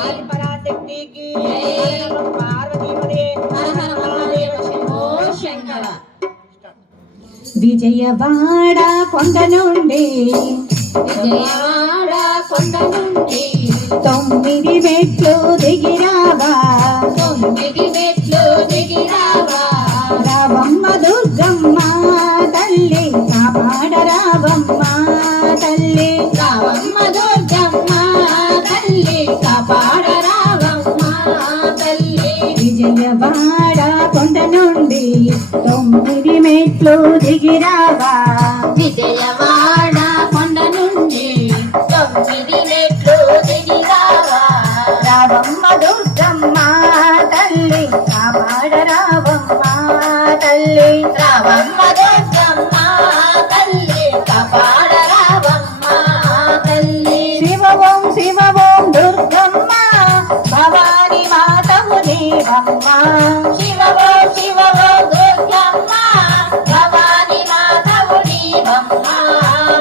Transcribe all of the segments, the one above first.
ఆది పార్వతీపదే శంకర. విజయవాడ కొండ నుండి విజయవాడ కొండ నుండి తొమ్మిది మెట్లు దిగిరావా విజయవాడ కొండ నుండి తొమ్మిది మెట్లు దిగిరావా? విజయవాడ కొండ నుండి తొమ్మిది మెట్లు దిగిరావా? రావమ్మ దుర్గమ్మ తల్లి కాపాడ రావమ్మ తల్లి. రావమ్మ దుర్గమ్మ నీవమ్మ శివవో శివవో దుర్గమ్మ. భవాని మాతవు నీవమ్మ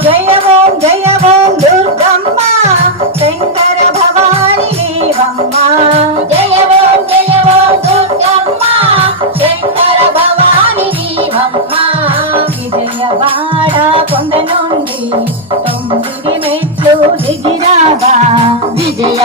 జయ ఓం జయ ఓం దుర్గమ్మ శంకర భవాని నీవమ్మ దుర్గమ్మ. శంకర భవాని నీవమ్మ విజయవాడ కొండ నుండి తొమ్మిది మెట్లు దిగిరావా విజయ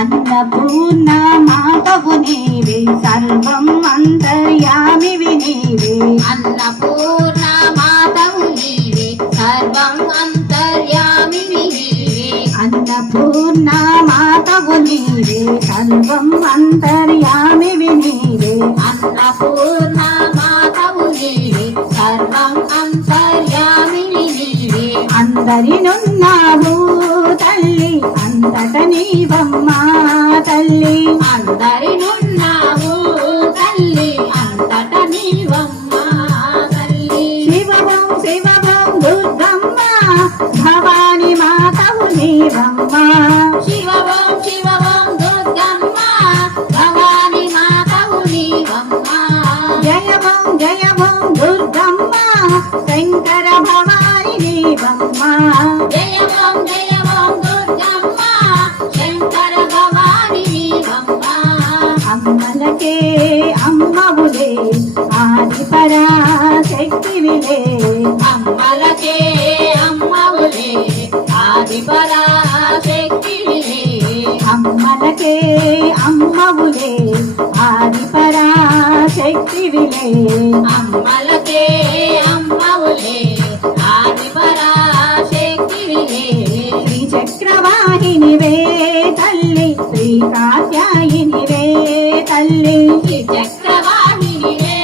అన్నపూర్ణ మాతవు నీవే సర్వం అంతర్యామివి నీవే. అన్నపూర్ణ మాతవు నీవే సర్వం అంతర్యామి నీవే. అన్నపూర్ణ మాతవు నీవే సర్వం అంతర్యామివి నీవే. అన్నపూర్ణ మాతవు నీవే సర్వం అంతర్యామి నీవే. అందరినున్నావు అంతట నీవమ్మ తల్లి. అందరినున్నావు తల్లి అంతట నీవమ్మ తల్లి. శివవం శివవం దుర్గమ్మ భవాని మాతవు నీవమ్మ. శివవం శివవం దుర్గమ్మ భవాని మాతవు నీవమ్మ. జయవం జయవం దుర్గమ్మ శంకర భవాని నీవమ్మ. అమ్మలకే అమ్మవులే ఆది పరాశక్తివిలే. అమ్మలకే అమ్మవులే ఆది పరాశక్తివిలే. అమ్మలకే అమ్మవులే ఆది పరాశక్తివిలే. అమ్మలకే అమ్మవులే ఆది పరాశక్తివిలే. శ్రీ చక్రవాహినివే తల్లి శ్రీ కాత్యాయినివే తల్లి. శ్రీ చక్రవాహినివే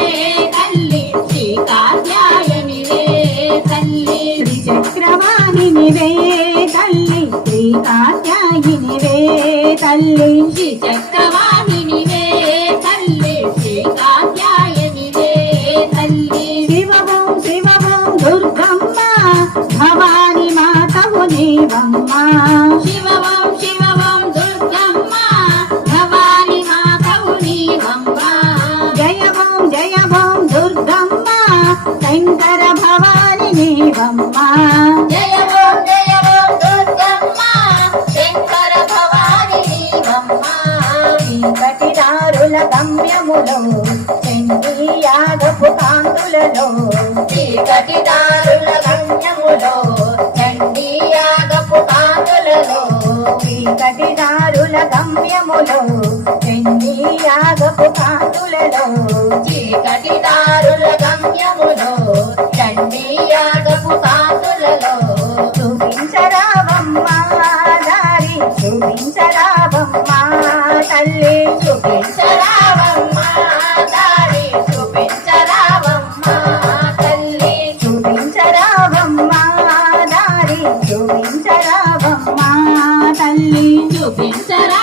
తల్లి శ్రీ కాత్యాయనివే తల్లి. శ్రీ చక్రవాహినివే తల్లి శ్రీ కాత్యాయినివే తల్లి. శ్రీ చక్రవాహినివే తల్లి శ్రీ కాత్యాయనివే తల్లి. శివవం శివవం దుర్గమ్మ భవాని మాతవు నీవమ్మ. భవాని నీవమ్మ జయవో జయవో దుర్గమ్మ. శంకర భవాని నీవమ్మ చీకటిదారుల గమ్యములో చెండి యాగపు కాంతులలో చీకటిదారుల గమ్యములో చండీ యాగపు కాంతులలో చీకటిదారుల గమ్యములో చెండి యాగపు కాంతులలో చీకటిదారుల గమ్యములో చూపించరావమ్మ తల్లి చూపించరా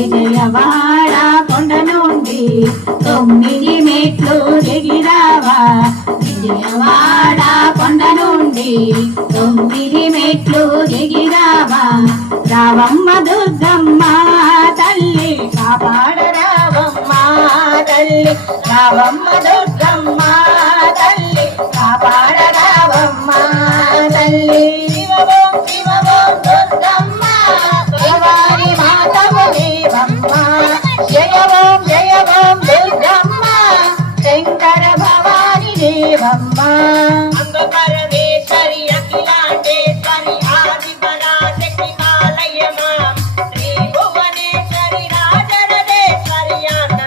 విజయవాడ కొండ నుండి తొమ్మిది మెట్లు దిగిరావా? విజయవాడ కొండ నుండి తొమ్మిది మెట్లు దిగిరావా? రావమ్మ దుర్గమ్మ తల్లి కాపాడ రావమ్మ తల్లి. రావమ్మ దుర్గమ్మ తల్లి కాపాడ Mama.